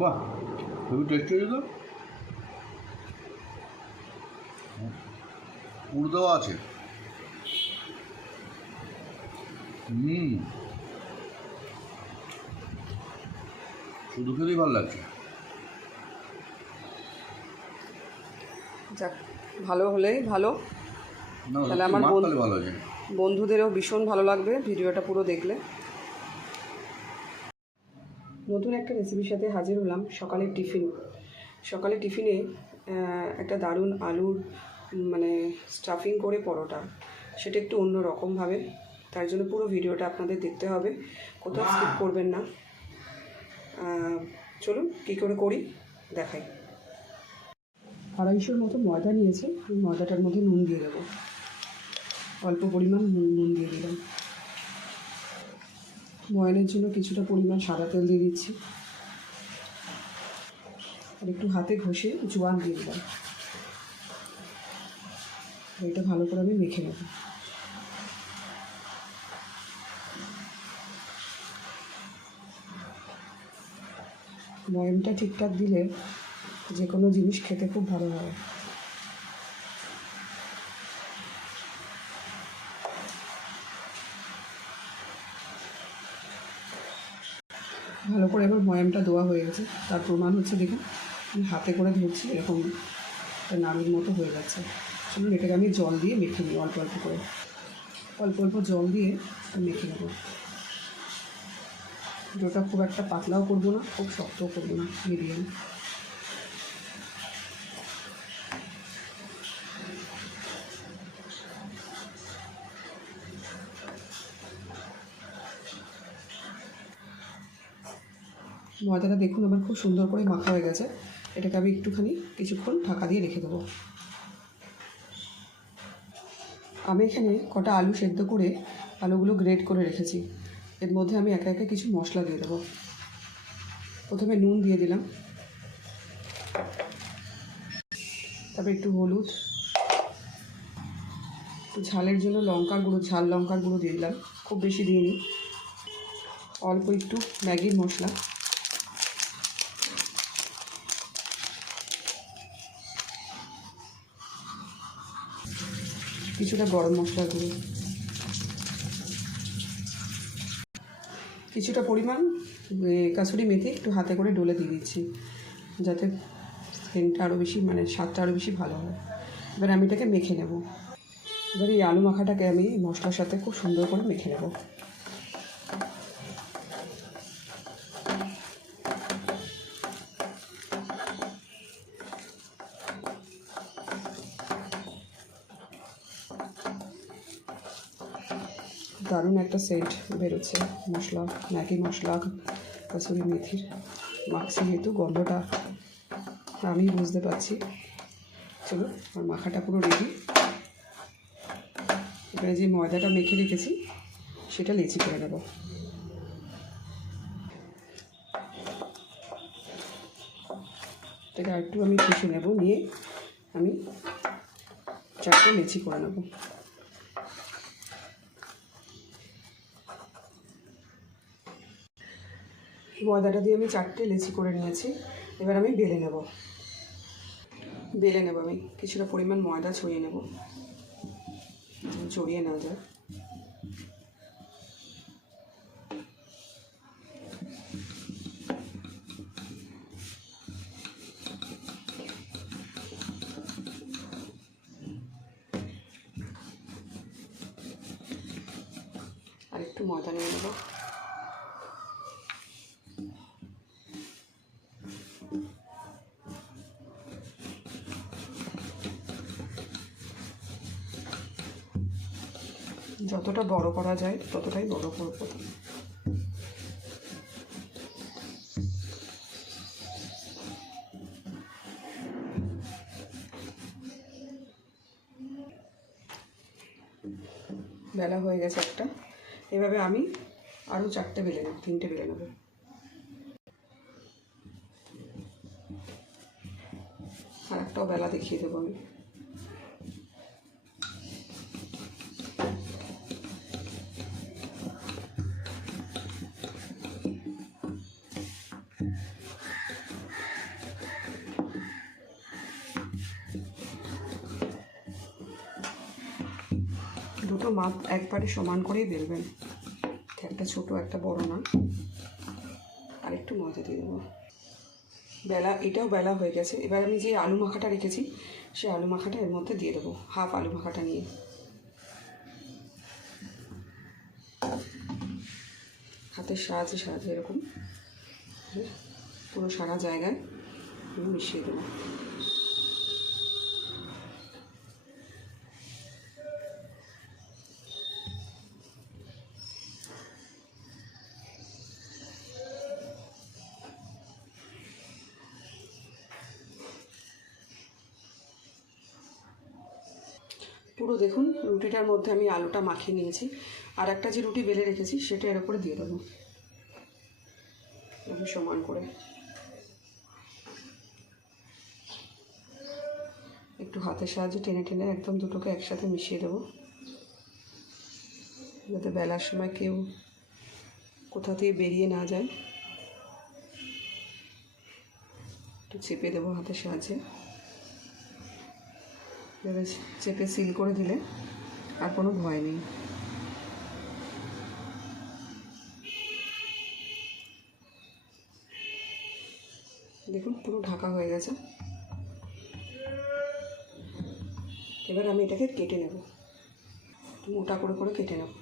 বাহ, খুবই টেস্টি হয়েছে তো। পুর দেওয়া আছে। শুধু খেতেই ভালো লাগছে। যাক, ভালো হলেই ভালো। তাহলে আমার ভালো আছে, বন্ধুদেরও ভীষণ ভালো লাগবে ভিডিওটা পুরো দেখলে। নতুন একটা রেসিপির সাথে হাজির হলাম। সকালে টিফিনে একটা দারুণ আলুর মানে স্টাফিং করে পরোটা, সেটা একটু অন্য রকমভাবে। তার জন্য পুরো ভিডিওটা আপনাদের দেখতে হবে, কোথাও স্কিপ করবেন না। চলুন কী করে করি দেখাই। 250 মতো ময়দা নিয়েছি। ওই ময়দাটার মধ্যে নুন দিয়ে দেবো, অল্প পরিমাণ নুন দিয়ে দিলাম। ময়নের জন্য কিছুটা পরিমাণ সাদা তেল দিয়ে দিচ্ছি, আর একটু হাতে ঘষে জোয়ান দিয়ে দিলাম। এটা ভালো করে আমি মেখে নেব। ময়নটা ঠিকঠাক দিলে যে কোনো জিনিস খেতে খুব ভালো হয়। ভালো করে এবার ময়ামটা দেওয়া হয়ে গেছে। তার প্রমাণ হচ্ছে দেখুন, আমি হাতে করে ধরছি, এরকম একটা নাড়ুর মতো হয়ে যাচ্ছে। শুনুন, এটাকে আমি জল দিয়ে মেখে নিই, অল্প অল্প করে, অল্প অল্প জল দিয়ে মেখে নেব। ডোটা খুব একটা পাতলাও করবো না, খুব শক্তও করবো না, মিডিয়াম। ময়দাটা দেখুন আমার খুব সুন্দর করে মাখা হয়ে গেছে। এটাকে আমি একটুখানি কিছুক্ষণ ঢাকা দিয়ে রেখে দেবো। আমি এখানে কটা আলু সেদ্ধ করে আলুগুলো গ্রেট করে রেখেছি। এর মধ্যে আমি একে একে কিছু মশলা দিয়ে দেবো। প্রথমে নুন দিয়ে দিলাম, তারপরে একটু হলুদ, একটু ঝালের জন্য ঝাল লঙ্কার গুঁড়ো দিয়ে দিলাম, খুব বেশি দিইনি। অল্প একটু ম্যাগির মশলা, কিছুটা গরম মশলার গুঁড়ো, কিছুটা পরিমাণ কাসুরি মেথি একটু হাতে করে ডলে দিয়ে দিচ্ছি, যাতে সেন্টটা আরও বেশি, মানে স্বাদটা আরও বেশি ভালো হয়। এবার আমি এটাকে মেখে নেব। এবার এই আলু মাখাটাকে আমি মশলার সাথে খুব সুন্দর করে মেখে নেব। দারুণ একটা সেন্ট বেরোচ্ছে মশলা, ম্যাগি মশলা, কাসুরি মেথির মাখছি, যেহেতু গন্ধটা আমি বুঝতে পারছি। চলো, আমার মাখাটা পুরো রেডি। এবারে যে ময়দাটা মেখে রেখেছি সেটা লেচি করে নেব। এটাকে আরেকটু আমি কষে নেব, নিয়ে আমি 4টে লেচি করে নেব। ময়দাটা দিয়ে আমি 4টে লেচি করে নিয়েছি। এবার আমি বেলে নেব। আমি কিছুটা পরিমাণ ময়দা ছড়িয়ে নেব, ছড়িয়ে নেওয়া যায়। আর একটু ময়দা নিয়ে নেব। যতটা বড় করা যায় ততটাই বড় করব। বেলা হয়ে গেছে একটা। এভাবে আমি আরও 4টে বেলে নেব, 3টে বেলে নেব। আর একটাও বেলা দেখিয়ে দেবো আমি। দুটো মাপ একবারে সমান করেই বেলবেন, একটা ছোট একটা বড় না। আর একটু ময়দা দিয়ে দেবো। এটাও বেলা হয়ে গেছে। এবার আমি যে আলু মাখাটা রেখেছি সেই আলু মাখাটা এর মধ্যে দিয়ে দেবো, হাফ আলু মাখাটা নিয়ে। হাতের সাহায্যে এরকম পুরো সারা জায়গায় মিশিয়ে দেবো। পুরো দেখুন রুটিটার মধ্যে আমি আলুটা মাখিয়ে নিয়েছি। আর একটা যে রুটি বেলে রেখেছি সেটা এর উপরে দিয়ে দেবো এরকম সমান করে। একটু হাতের সাহায্যে টেনে টেনে একদম দুটোকে একসাথে মিশিয়ে দেবো, যাতে বেলার সময় কেউ কোথা থেকে বেরিয়ে না যায়। একটু চেপে দেবো হাতের সাহায্যে, এভাবে চেপে সিল করে দিলে আর কোনো ভয় নেই। দেখুন পুরো ঢাকা হয়ে গেছে। এবার আমি এটাকে কেটে নেব, মোটা করে করে কেটে নেব।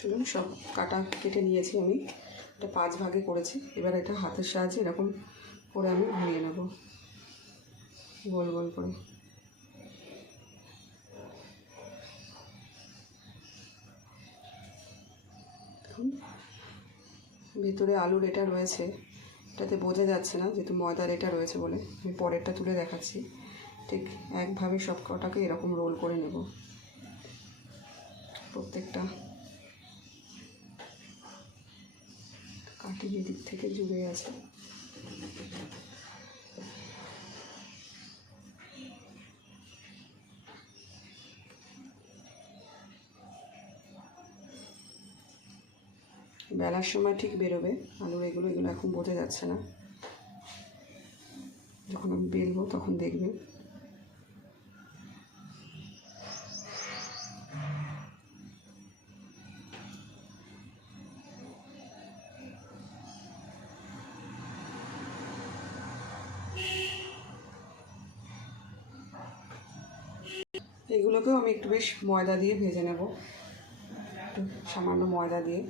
চলুন সব কেটে নিয়েছি আমি, এটা 5 ভাগে করেছি। এবার এটা হাতের সাহায্যে এরকম করে আমি ঘুরিয়ে নেব গোল গোল করে। ভিতরে আলুর এটা রয়েছে, এটাতে বোঝা যাচ্ছে না যেহেতু ময়দার এটা রয়েছে বলে। আমি পরেরটা তুলে দেখাচ্ছি। ঠিক একভাবে সব কটাকে এরকম রোল করে নেব, প্রত্যেকটা কাঠি দিক থেকে জুড়ে আছে। বেলার সময় ঠিক বেরোবে আলুর এগুলো এখন বোঝা যাচ্ছে না, যখন আমি বেলবো তখন দেখবেন। এগুলোকেও আমি একটু বেশ ময়দা দিয়ে ভেজে নেব, একটু সামান্য ময়দা দিয়ে।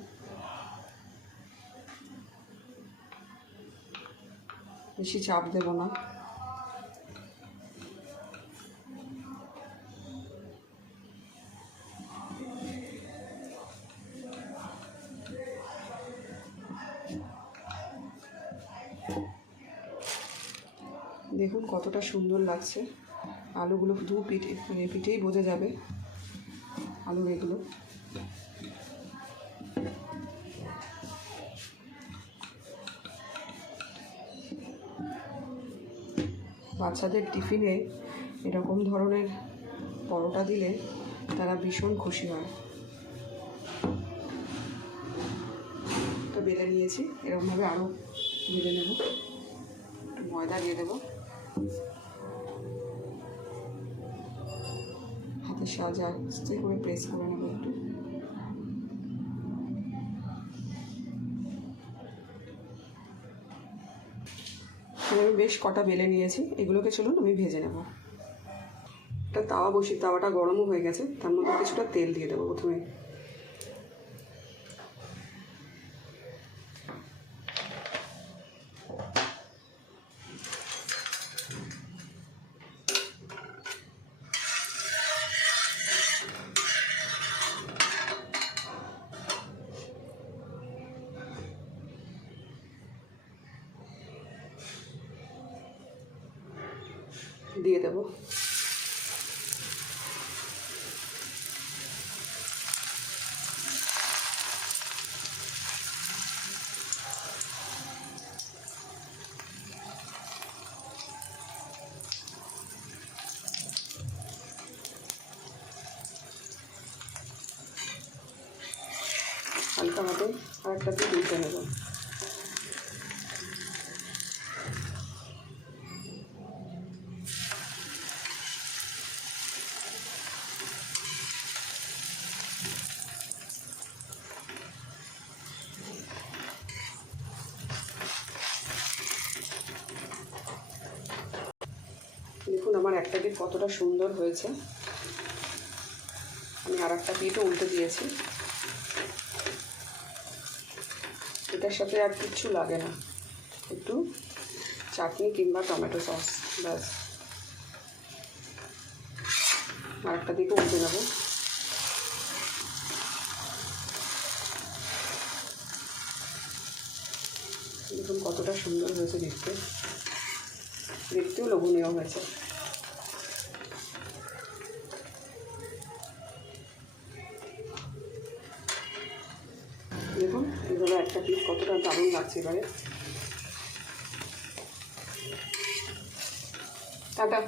বেশি চাপ দেব না। দেখুন কতটা সুন্দর লাগছে। আলুগুলো পিঠেই বোঝা যাবে আলুর এগুলো। বাচ্চাদের টিফিনে এরকম ধরনের পরোটা দিলে তারা ভীষণ খুশি হয়। তো বেলে নিয়েছি, এরকমভাবে আরও বেলে নেব। একটু ময়দা দিয়ে দেবো, হাতের সাহায্যে আস্তে করে প্রেস করে নেব একটু। আমি বেশ কটা বেলে নিয়েছি, এগুলোকে চলুন আমি ভেজে নেব। একটা তাওয়াটা গরমও হয়ে গেছে, তার মধ্যে কিছুটা তেল দিয়ে দেবো প্রথমে। দিয়ে দেবো। হালকা হাতে আর একটা পিস উল্টে নেব। দেখুন আমার একটা পিঠ কতটা সুন্দর হয়েছে। আমি আর একটা পিঠও উল্টে দিয়েছি। এটার সাথে আর কিচ্ছু লাগে না, একটু চাটনি কিংবা টমেটো সস, ব্যাস। আর একটা দিকে উল্টে নেব। দেখুন কতটা সুন্দর হয়েছে দেখতে, দেখতেও লোভনীয় হয়েছে। দেখুন এইভাবে একটা পিস কতটা দারুণ লাগছে। এবারে টাটা।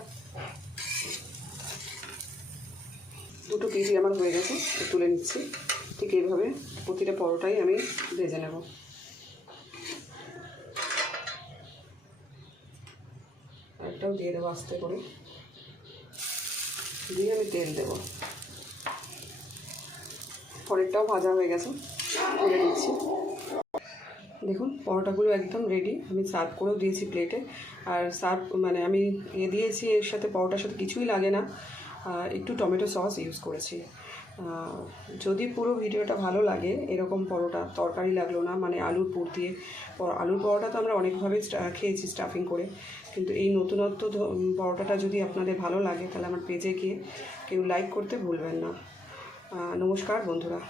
দুটো পিসই আমার হয়ে গেছে, তুলে নিচ্ছি। ঠিক এইভাবে প্রতিটা পরোটাই আমি ভেজে নেব। একটাও দিয়ে দেবো আস্তে করে, দিয়ে আমি তেল দেবো। পরেরটাও ভাজা হয়ে গেছে, তুলে নিচ্ছি। দেখুন পরোটাগুলো একদম রেডি। আমি সার্ভ করেও দিয়েছি প্লেটে। আর সার্ভ মানে আমি দিয়েছি, এর সাথে পরোটার সাথে কিছুই লাগে না, একটু টমেটো সস ইউজ করেছি। যদি পুরো ভিডিওটা ভালো লাগে, এরকম পরোটা তরকারি লাগলো না, মানে আলুর পুর দিয়ে আলুর পরোটা তো আমরা অনেকভাবে খেয়েছি স্টাফিং করে, কিন্তু এই নতুনত্ব পরোটাটা যদি আপনাদের ভালো লাগে তাহলে আমার পেজে গিয়ে কেউ লাইক করতে ভুলবেন না। নমস্কার বন্ধুরা।